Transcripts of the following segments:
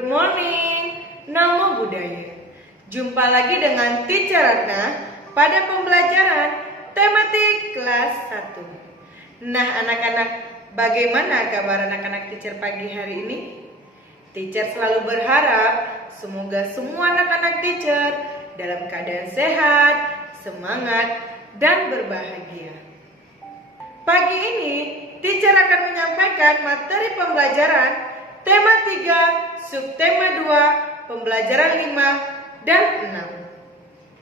Good morning, Namo Buddhaya. Jumpa lagi dengan Teacher Ratna pada pembelajaran tematik kelas 1. Nah anak-anak, bagaimana kabar anak-anak teacher pagi hari ini? Teacher selalu berharap semoga semua anak-anak teacher dalam keadaan sehat, semangat, dan berbahagia. Pagi ini, teacher akan menyampaikan materi pembelajaran tema 3, subtema 2, pembelajaran 5, dan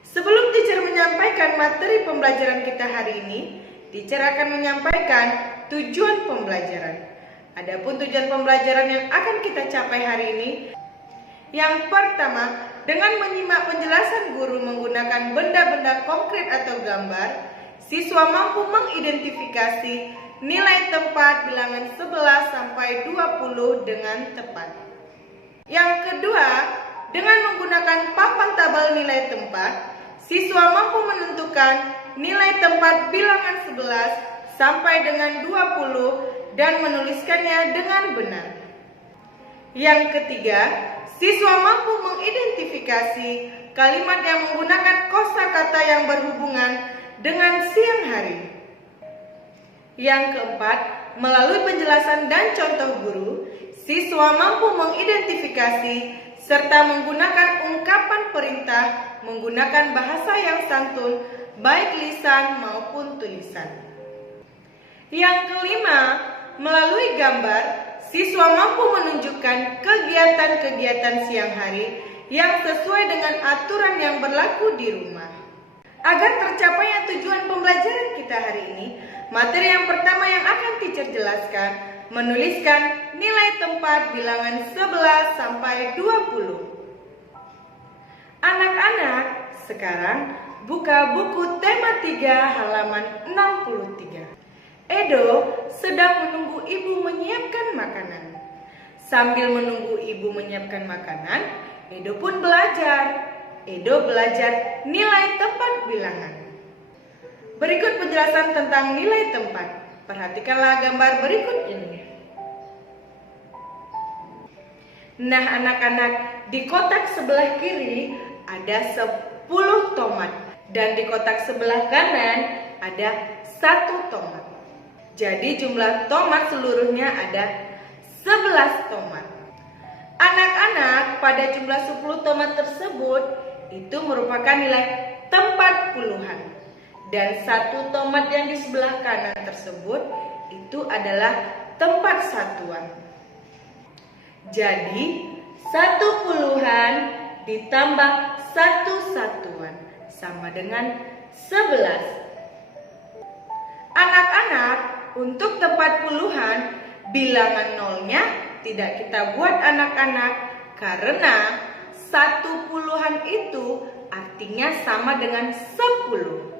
6. Sebelum teacher menyampaikan materi pembelajaran kita hari ini, teacher akan menyampaikan tujuan pembelajaran. Adapun tujuan pembelajaran yang akan kita capai hari ini, yang pertama, dengan menyimak penjelasan guru menggunakan benda-benda konkret atau gambar, siswa mampu mengidentifikasi nilai tempat bilangan 11 sampai 20 dengan tepat. Yang kedua, dengan menggunakan papan tabel nilai tempat, siswa mampu menentukan nilai tempat bilangan 11 sampai dengan 20 dan menuliskannya dengan benar. Yang ketiga, siswa mampu mengidentifikasi kalimat yang menggunakan kosakata yang berhubungan dengan siang hari. Yang keempat, melalui penjelasan dan contoh guru, siswa mampu mengidentifikasi serta menggunakan ungkapan perintah menggunakan bahasa yang santun, baik lisan maupun tulisan. Yang kelima, melalui gambar, siswa mampu menunjukkan kegiatan-kegiatan siang hari yang sesuai dengan aturan yang berlaku di rumah. Agar tercapainya tujuan pembelajaran kita hari ini, materi yang pertama yang akan teacher jelaskan, menuliskan nilai tempat bilangan 11 sampai 20. Anak-anak, sekarang buka buku tema 3 halaman 63. Edo sedang menunggu ibu menyiapkan makanan. Sambil menunggu ibu menyiapkan makanan, Edo pun belajar. Edo belajar nilai tempat bilangan. Berikut penjelasan tentang nilai tempat. Perhatikanlah gambar berikut ini. Nah anak-anak, di kotak sebelah kiri ada 10 tomat. Dan di kotak sebelah kanan ada 1 tomat. Jadi jumlah tomat seluruhnya ada 11 tomat. Anak-anak, pada jumlah 10 tomat tersebut itu merupakan nilai tempat puluhan. Dan 1 tomat yang di sebelah kanan tersebut itu adalah tempat satuan. Jadi 1 puluhan ditambah 1 satuan sama dengan 11. Anak-anak, untuk tempat puluhan, bilangan nolnya tidak kita buat anak-anak karena 1 puluhan itu artinya sama dengan 10.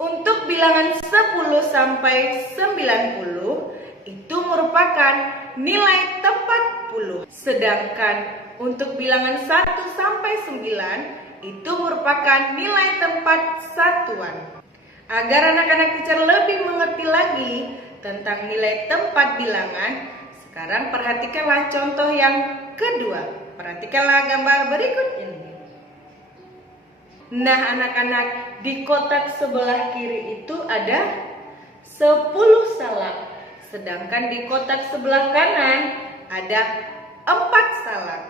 Untuk bilangan 10 sampai 90 itu merupakan nilai tempat puluh. Sedangkan untuk bilangan 1 sampai 9 itu merupakan nilai tempat satuan. Agar anak-anak teacher lebih mengerti lagi tentang nilai tempat bilangan, sekarang perhatikanlah contoh yang kedua. Perhatikanlah gambar berikut ini. Nah anak-anak, di kotak sebelah kiri itu ada 10 salak. Sedangkan di kotak sebelah kanan ada 4 salak.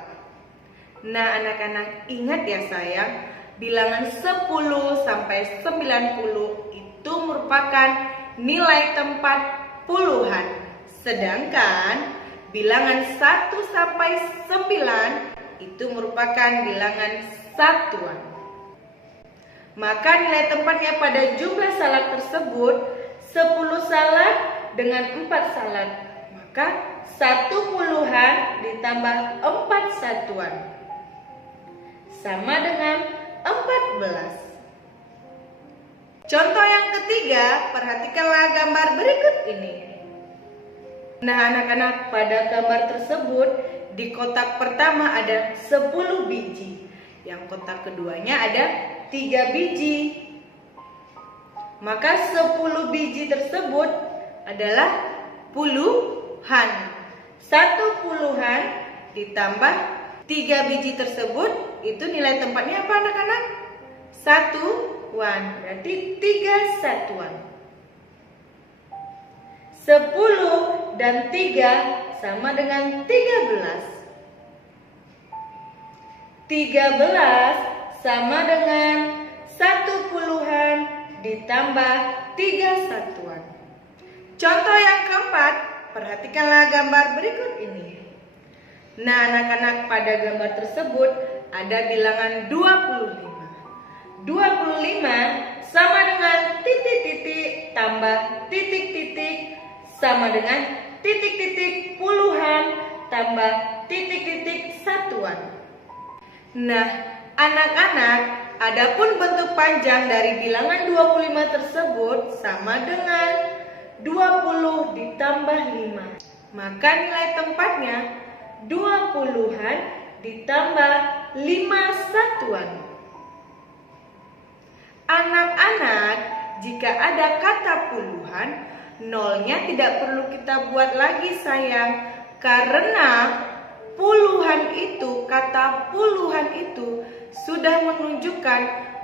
Nah anak-anak, ingat ya sayang, bilangan 10 sampai 90 itu merupakan nilai tempat puluhan. Sedangkan bilangan 1 sampai 9 itu merupakan bilangan satuan. Maka nilai tempatnya pada jumlah salak tersebut 10 salak dengan 4 salak. Maka 1 puluhan ditambah 4 satuan sama dengan 14. Contoh yang ketiga, perhatikanlah gambar berikut ini. Nah anak-anak, pada gambar tersebut di kotak pertama ada 10 biji. Yang kotak keduanya ada 3 biji. Maka 10 biji tersebut adalah puluhan. 1 puluhan ditambah 3 biji tersebut, itu nilai tempatnya apa anak-anak? Satuan, berarti 3 satuan. 10 dan 3 sama dengan 13. 13 sama dengan 1 puluhan ditambah 3 satuan. Contoh yang keempat, perhatikanlah gambar berikut ini. Nah, anak-anak, pada gambar tersebut ada bilangan 25. 25 sama dengan titik-titik tambah titik-titik sama dengan titik-titik puluhan tambah titik-titik satuan. Nah, anak-anak, adapun bentuk panjang dari bilangan 25 tersebut sama dengan 20 ditambah 5. Maka nilai tempatnya 20-an ditambah 5 satuan. Anak-anak, jika ada kata puluhan, nolnya tidak perlu kita buat lagi sayang, karena puluhan itu, kata puluhan itu sudah menunjukkan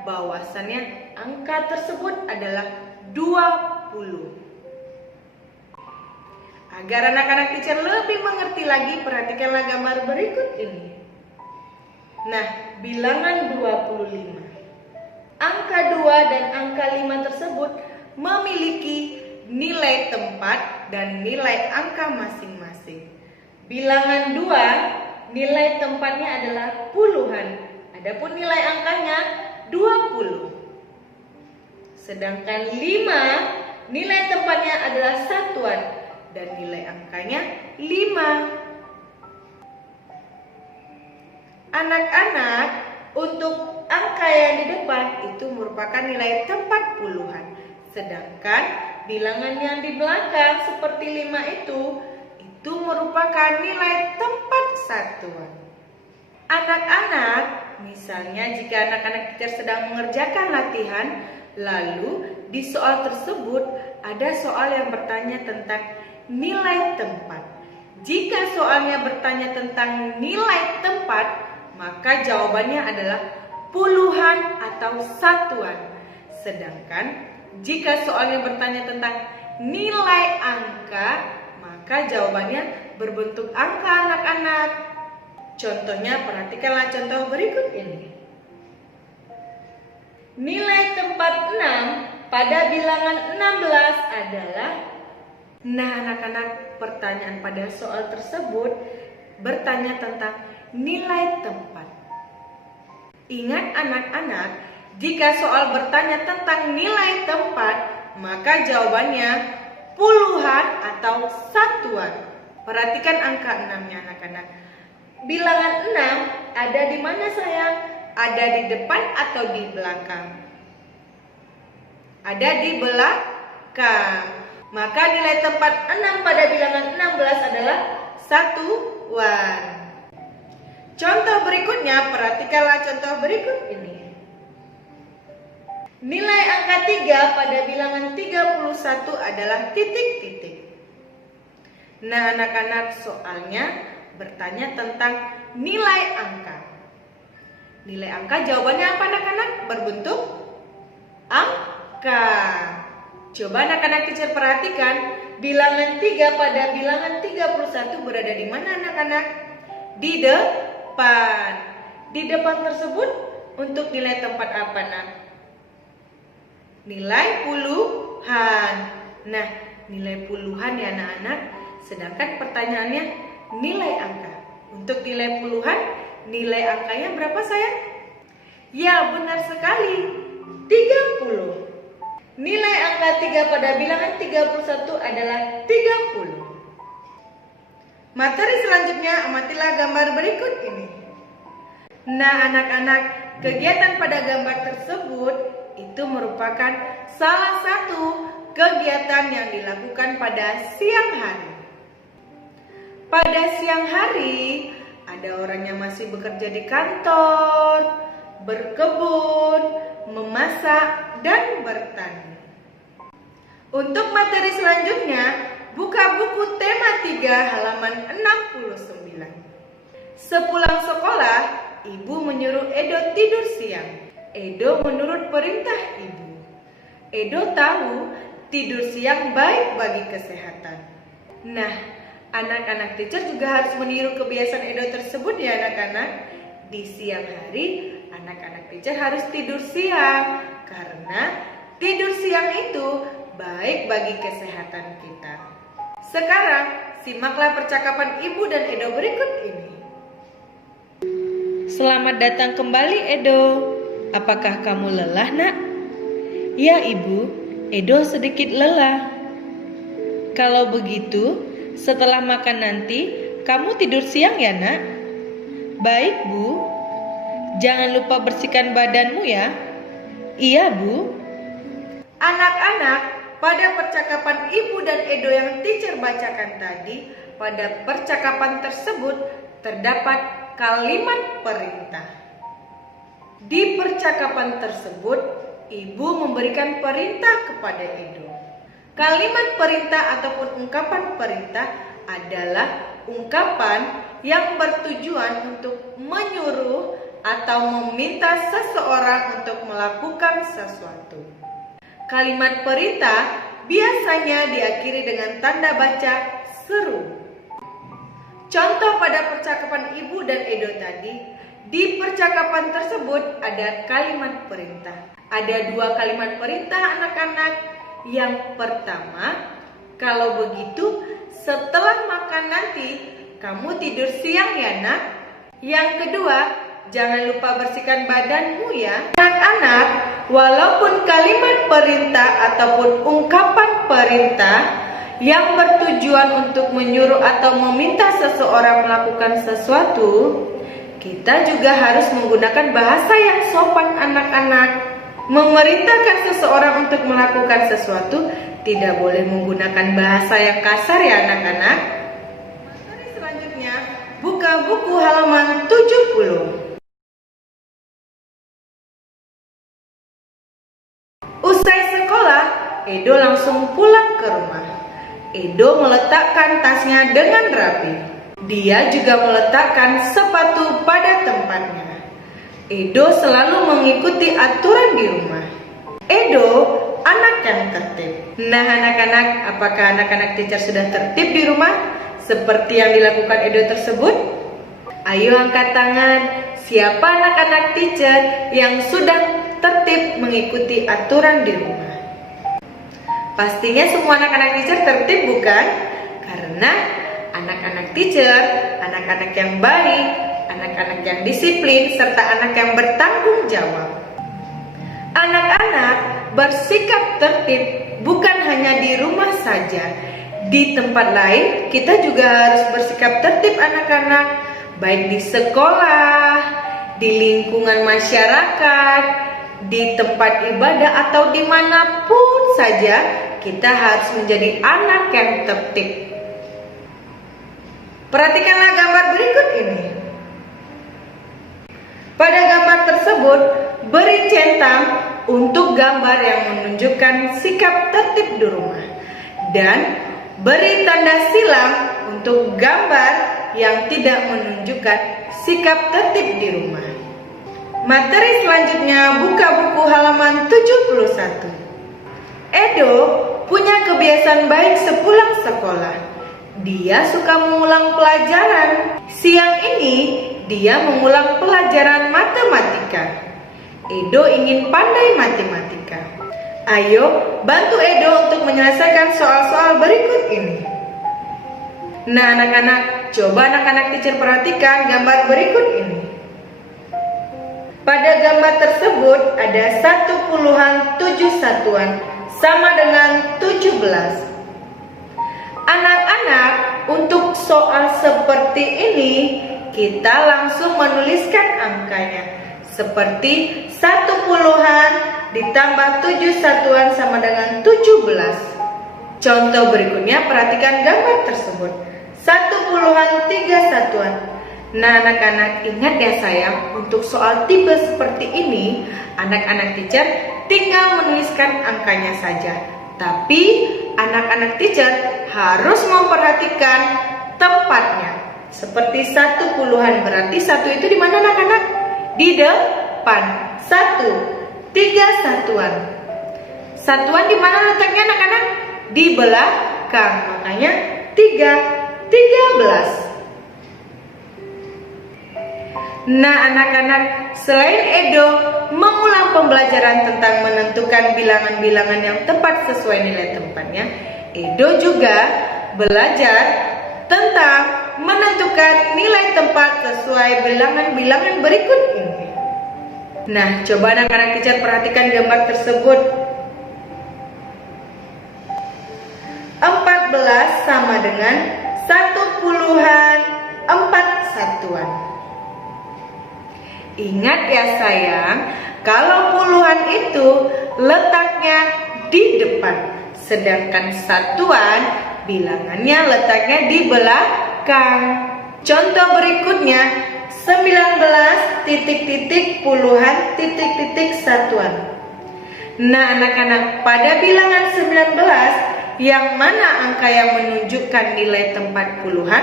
bahwasannya angka tersebut adalah 20. Agar anak-anak teacher lebih mengerti lagi, perhatikanlah gambar berikut ini. Nah, bilangan 25. Angka 2 dan angka 5 tersebut memiliki nilai tempat dan nilai angka masing-masing. Bilangan 2 nilai tempatnya adalah puluhan, adapun nilai angkanya 20. Sedangkan 5 nilai tempatnya adalah satuan dan nilai angkanya 5. Anak-anak, untuk angka yang di depan itu merupakan nilai tempat puluhan. Sedangkan bilangan yang di belakang seperti 5 itu merupakan nilai tempat satuan. Anak-anak, misalnya jika anak-anak teacher sedang mengerjakan latihan, lalu di soal tersebut ada soal yang bertanya tentang nilai tempat. Jika soalnya bertanya tentang nilai tempat, maka jawabannya adalah puluhan atau satuan. Sedangkan jika soalnya bertanya tentang nilai angka, maka jawabannya berbentuk angka anak-anak. Contohnya, perhatikanlah contoh berikut ini. Nilai tempat 6 pada bilangan 16 adalah. Nah, anak-anak, pertanyaan pada soal tersebut bertanya tentang nilai tempat. Ingat anak-anak, jika soal bertanya tentang nilai tempat, maka jawabannya puluhan atau satuan. Perhatikan angka 6-nya anak-anak. Bilangan 6 ada di mana sayang? Ada di depan atau di belakang? Ada di belakang. Maka nilai tempat 6 pada bilangan 16 adalah satuan. Contoh berikutnya, perhatikanlah contoh berikut ini. Nilai angka 3 pada bilangan 31 adalah titik-titik. Nah, anak-anak, soalnya bertanya tentang nilai angka. Nilai angka jawabannya apa anak-anak? Berbentuk angka. Coba anak-anak teacher perhatikan, bilangan 3 pada bilangan 31 berada di mana anak-anak? Di depan. Di depan tersebut untuk nilai tempat apa nak? Nilai puluhan. Nah, nilai puluhan ya anak-anak. Sedangkan pertanyaannya nilai angka. Untuk nilai puluhan, nilai angkanya berapa sayang? Ya, benar sekali. 30. Nilai angka 3 pada bilangan 31 adalah 30. Materi selanjutnya, amatilah gambar berikut ini. Nah, anak-anak, kegiatan pada gambar tersebut itu merupakan salah satu kegiatan yang dilakukan pada siang hari. Pada siang hari, ada orang yang masih bekerja di kantor, berkebun, memasak, dan bertani. Untuk materi selanjutnya, buka buku tema 3 halaman 69. Sepulang sekolah, ibu menyuruh Edo tidur siang. Edo menurut perintah ibu. Edo tahu tidur siang baik bagi kesehatan. Nah, anak-anak teacher juga harus meniru kebiasaan Edo tersebut ya anak-anak. Di siang hari, anak-anak teacher harus tidur siang karena tidur siang itu baik bagi kesehatan kita. Sekarang, simaklah percakapan ibu dan Edo berikut ini. Selamat datang kembali Edo. Apakah kamu lelah nak? Ya ibu, Edo sedikit lelah. Kalau begitu, setelah makan nanti, kamu tidur siang ya nak? Baik bu. Jangan lupa bersihkan badanmu ya. Iya bu. Anak-anak, pada percakapan ibu dan Edo yang teacher bacakan tadi, pada percakapan tersebut terdapat kalimat perintah. Di percakapan tersebut, ibu memberikan perintah kepada Edo. Kalimat perintah ataupun ungkapan perintah adalah ungkapan yang bertujuan untuk menyuruh atau meminta seseorang untuk melakukan sesuatu. Kalimat perintah biasanya diakhiri dengan tanda baca seru. Contoh pada percakapan ibu dan Edo tadi, di percakapan tersebut ada kalimat perintah. Ada dua kalimat perintah anak-anak. Yang pertama, kalau begitu setelah makan nanti kamu tidur siang ya nak. Yang kedua, jangan lupa bersihkan badanmu ya. Anak-anak, walaupun kalimat perintah ataupun ungkapan perintah yang bertujuan untuk menyuruh atau meminta seseorang melakukan sesuatu, kita juga harus menggunakan bahasa yang sopan anak-anak. Memerintahkan seseorang untuk melakukan sesuatu tidak boleh menggunakan bahasa yang kasar ya anak-anak. Materi selanjutnya, buka buku halaman 70. Usai sekolah, Edo langsung pulang ke rumah. Edo meletakkan tasnya dengan rapi. Dia juga meletakkan sepatu pada tempatnya. Edo selalu mengikuti aturan di rumah. Edo anak yang tertib. Nah anak-anak, apakah anak-anak teacher sudah tertib di rumah? Seperti yang dilakukan Edo tersebut? Ayo angkat tangan. Siapa anak-anak teacher yang sudah tertib mengikuti aturan di rumah? Pastinya semua anak-anak teacher tertib bukan? Karena anak-anak teacher, anak-anak yang baik, anak-anak yang disiplin, serta anak yang bertanggung jawab. Anak-anak bersikap tertib bukan hanya di rumah saja. Di tempat lain kita juga harus bersikap tertib anak-anak. Baik di sekolah, di lingkungan masyarakat, di tempat ibadah atau dimanapun saja kita harus menjadi anak yang tertib. Perhatikanlah gambar berikut ini. Pada gambar tersebut, beri centang untuk gambar yang menunjukkan sikap tertib di rumah. Dan beri tanda silang untuk gambar yang tidak menunjukkan sikap tertib di rumah. Materi selanjutnya, buka buku halaman 71. Edo punya kebiasaan baik sepulang sekolah. Dia suka mengulang pelajaran. Siang ini dia mengulang pelajaran matematika. Edo ingin pandai matematika. Ayo bantu Edo untuk menyelesaikan soal-soal berikut ini. Nah anak-anak, coba anak-anak teacher perhatikan gambar berikut ini. Pada gambar tersebut ada 1/7 satuan sama dengan 17. Anak-anak, untuk soal seperti ini kita langsung menuliskan angkanya. Seperti 1/7 ditambah 7 satuan sama dengan 17. Contoh berikutnya, perhatikan gambar tersebut. 1/3 satuan. Nah anak-anak, ingat ya sayang, untuk soal tipe seperti ini anak-anak teacher tinggal menuliskan angkanya saja. Tapi anak-anak teacher harus memperhatikan tempatnya. Seperti 1 puluhan, berarti 1 itu di mana anak-anak? Di depan. 1, 3 satuan. Satuan di mana letaknya anak-anak? Di belakang. Makanya 3, 13. Nah anak-anak, selain Edo mengulang pembelajaran tentang menentukan bilangan-bilangan yang tepat sesuai nilai tempatnya, Edo juga belajar tentang menentukan nilai tempat sesuai bilangan-bilangan berikut ini. Nah, coba anak-anak teacher perhatikan gambar tersebut. 14 sama dengan 1 puluhan 4 satuan. Ingat ya sayang, kalau puluhan itu letaknya di depan, sedangkan satuan bilangannya letaknya di belakang. Contoh berikutnya, 19 titik-titik puluhan titik-titik satuan. Nah anak-anak, pada bilangan 19, yang mana angka yang menunjukkan nilai tempat puluhan?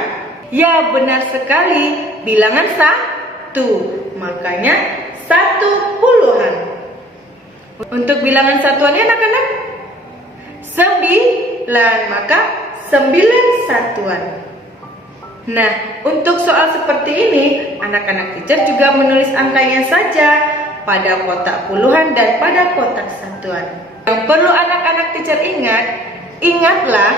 Ya benar sekali, bilangan 1. Makanya 1 puluhan. Untuk bilangan satuannya anak-anak 9, maka 9 satuan. Nah, untuk soal seperti ini, anak-anak teacher juga menulis angkanya saja pada kotak puluhan dan pada kotak satuan. Yang perlu anak-anak teacher ingatlah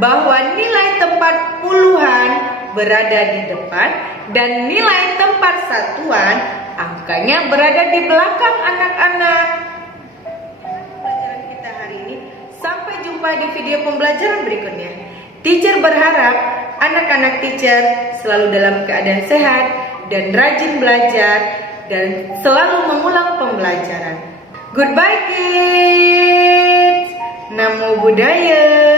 bahwa nilai tempat puluhan berada di depan dan nilai tempat satuan angkanya berada di belakang anak-anak. Pembelajaran kita hari ini, sampai jumpa di video pembelajaran berikutnya. Teacher berharap anak-anak teacher selalu dalam keadaan sehat dan rajin belajar dan selalu mengulang pembelajaran. Goodbye kids. Namo Buddhaya.